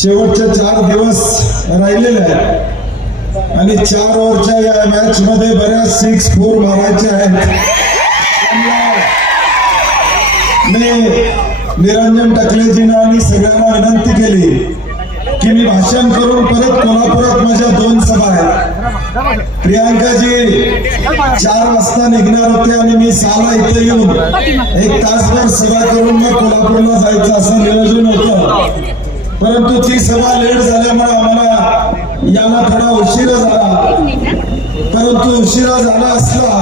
शेवटचे चार दिवस राहिलेले आहेत. आणि चार ओव्हरच्या या मॅच मध्ये बऱ्याच सिक्स फोर मारायच्या आहेत. मी निरंजन टकलेजीनं आणि सगळ्यांना विनंती केली की मी भाषण करून परत कोल्हापुरात माझ्या दोन सभा आहेत. प्रियांकाजी चार वाजता निघणार होते आणि मी सहाला इथे येऊन एक तासभर सभा करून मग कोल्हापूरला जायचं असं नियोजन होतं. परंतु ती सभा लेट झाल्यामुळे आम्हाला याला थोडा उशिरा झाला. परंतु उशिरा झाला असला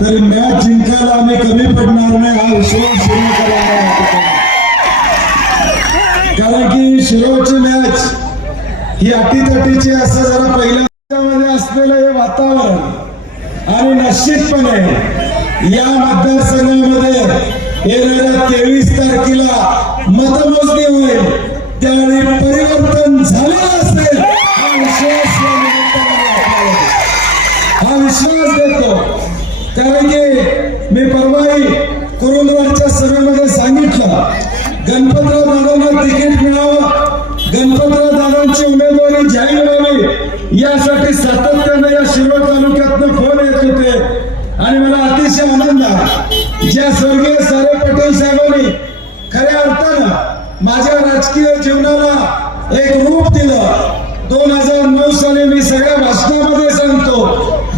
तरी मॅच जिंकायला आम्ही कमी पडणार नाही हा विश्वास कारण की शिरोची मॅच ही अटीतटीची असं जरा पहिल्यामध्ये असलेलं हे वातावरण आणि निश्चितपणे या मतदारसंघामध्ये येणाऱ्या तेवीस तारखेला मतमोजणी व्हावी सातत्याने या शिरोळ तालुक्यातनं फोन येत होते. आणि मला अतिशय आनंद आहे ज्या स्वर्गीय सारे पटेल साहेबांनी खऱ्या अर्थानं माझ्या राजकीय जीवनाला एक रूप दिलं. दोन हजार नऊ साली मी सगळ्या भाषणामध्ये सांगतो.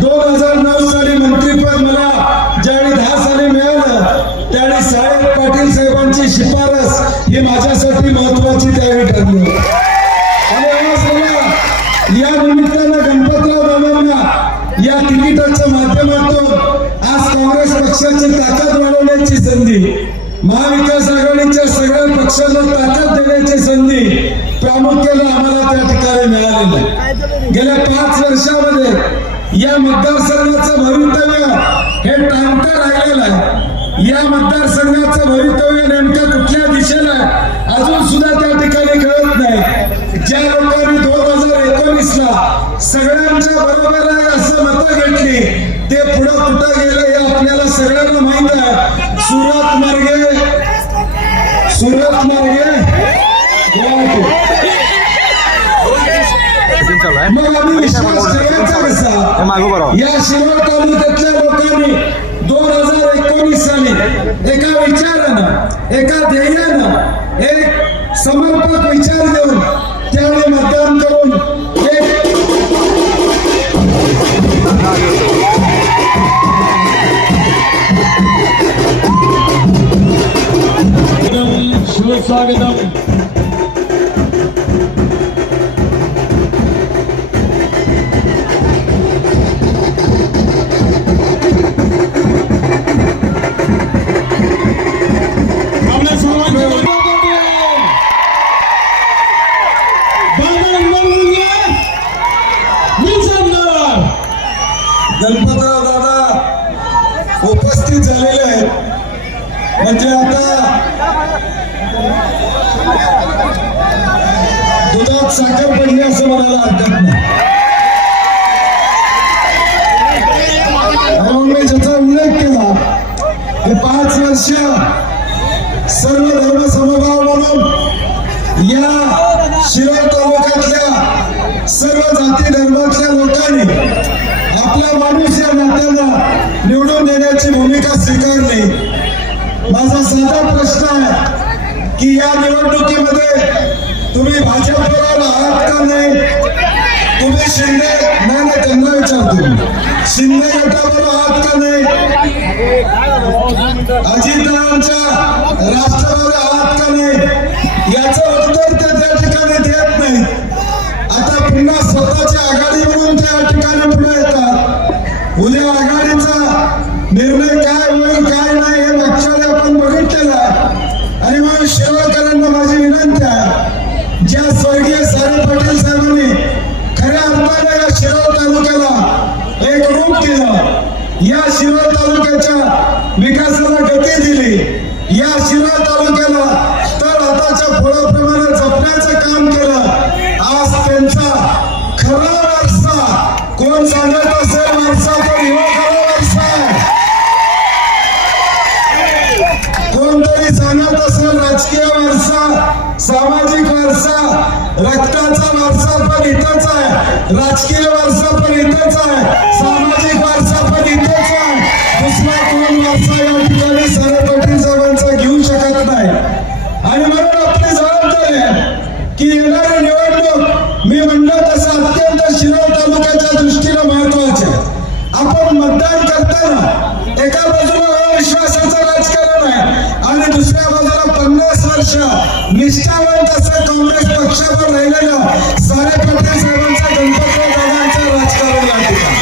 दोन हजार नऊ साली मंत्रीपद मला ज्यावेळी दहा साली मिळालं त्यावेळी साहेब पाटील साहेबांची शिफारस ही माझ्यासाठी महत्वाची त्यावेळी ठरली. पक्षाची ताकद वाढवण्याची संधी महाविकास आघाडीच्या सगळ्या पक्षांना ताकद देण्याची संधी प्रामुख्याने आम्हाला त्या ठिकाणी मिळालेली आहे. गेल्या पाच वर्षामध्ये या मतदारसंघाचं भवितव्य हे टांगतं राहिलेलं आहे. या मतदारसंघाचं भवितव्य नेमकं कुठल्या दिशेला आहे अजून सुद्धा त्या ठिकाणी कळत नाही. ज्या लोकांनी दोन हजार एकोणीस ला सगळ्यांच्या बरोबर आहे असं मतं घेतली ते पुढं कुठं सगळ्यांना माहीत आहे. सुरत मार्गे. सुरत मार्गे. मग आम्ही विश्वास कसा या शिरोळ तालुक्यातल्या लोकांनी दोन हजार एकोणीस साली एका विचारानं एका ध्येयानं एक समर्पक विचार देऊन त्यावेळी मतदान करून एक శివస్వాగతం आपल्या सर्वांचे विचारणार गणपतराव दादा उपस्थित झालेले आहेत म्हणजे आता दुधात साखर पडली असं म्हणायला हरकत नाही. म्हणून मी ज्याचा उल्लेख केला हे पाच वर्ष सर्व धर्म समभाव म्हणून या शिरोळ तालुक्यातल्या सर्व जाती धर्मातल्या लोकांनी आपला माणूस या नात्याला निवडून देण्याची भूमिका स्वीकारली. माझा साधा प्रश्न आहे की या निवडणुकीमध्ये तुम्ही भाजपवर आहात का नाही? तुम्ही शिंदे नाही नाही त्यांना विचारतो शिंदे गटावर आहात का नाही? अजितदारांच्या स्वर्गीय सारे पाटील साहेबांनी खऱ्या अर्थाने या शिरोळ तालुक्याला एक रूप दिलं. या शिरोळ तालुक्याच्या विकासाला गती दिली. या शिरोळ तालुक्याला तळ हाताच्या फळाप्रमाणे जपण्याचं काम केलं. इथंच आहे. राजकीय वारसा पण इथंच आहे. सामाजिक वारसा पण इथंच आहे. दुसरा कोण वारसा या ठिकाणी सरपटी पाटील साहेबांचा घेऊ शकत नाही. आणि म्हणून आपली जबाबदारी आहे की येणारी निवडणूक मी म्हणलं तसं अत्यंत शिरोळ तालुक्याच्या दृष्टीनं महत्त्वाचे आपण मतदान करताना एका बाजूला वर्ष निष्ठावंत असं काँग्रेस पक्षावर राहिलेलं सारे पाटील साहेबांचा गणपतराव दादांचं राजकारण या ठिकाणी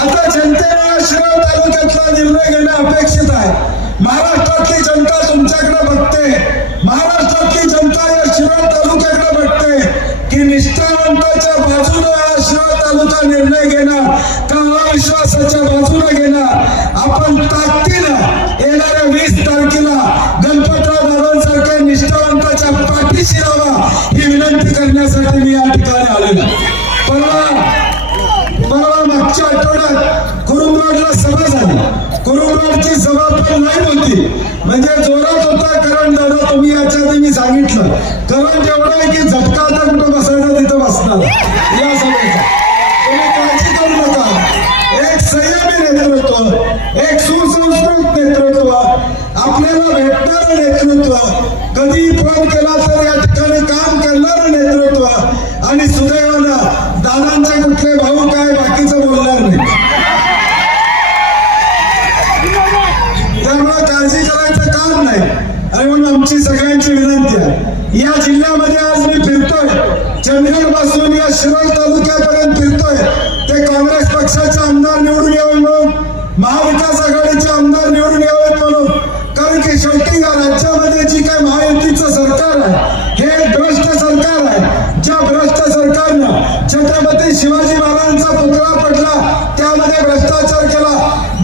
आता जनतेला शिराव तालुक्यातला निर्णय घेणं अपेक्षित आहे. महाराष्ट्रातली जनता तुमच्याकडे बघते. महाराष्ट्रातली जनता या शिराव तालुक्याकडे बघते. की निष्ठावंताच्या बाजूने हा शिराव तालुका निर्णय घेणं का अविश्वासाच्या बाजूने या परवा परवा मागच्या आठवड्यात कुरुंदवाडला सभा झाली. कुरुंदवाडची सभा पण नाही होती. म्हणजे जोरात होता कारण दादा तुम्ही याच्या मी सांगितलं. कारण एवढा आहे की झटका आता कुठं बसायला तिथं बसणार. या सभेचा तुम्ही काळजी करू नका. एक संयमी नेतृत्व एक सुसंस्कृत नेतृत्व आपल्याला भेटणारं नेतृत्व कधी फोन केला तर या ठिकाणी काम करणारं नेतृत्व आणि सुदैवानं दादांचे कुठले भाऊ काय बाकीचं बोलणार नाही. त्यामुळे काळजी करायचं काम नाही. आणि म्हणून आमची सगळ्यांची विनंती आहे. या जिल्ह्यामध्ये आज मी फिरतोय. चंदगडपासून या शिरोळ तालुक्यात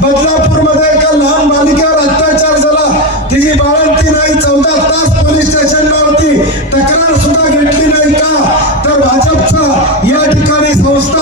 बदलापूरमध्ये एका लहान बालिकेवर अत्याचार झाला. तिची बाळंती नाही चौदा तास पोलीस स्टेशनला होती तक्रार सुद्धा घेतली नाही का? तर भाजपचा या ठिकाणी संस्था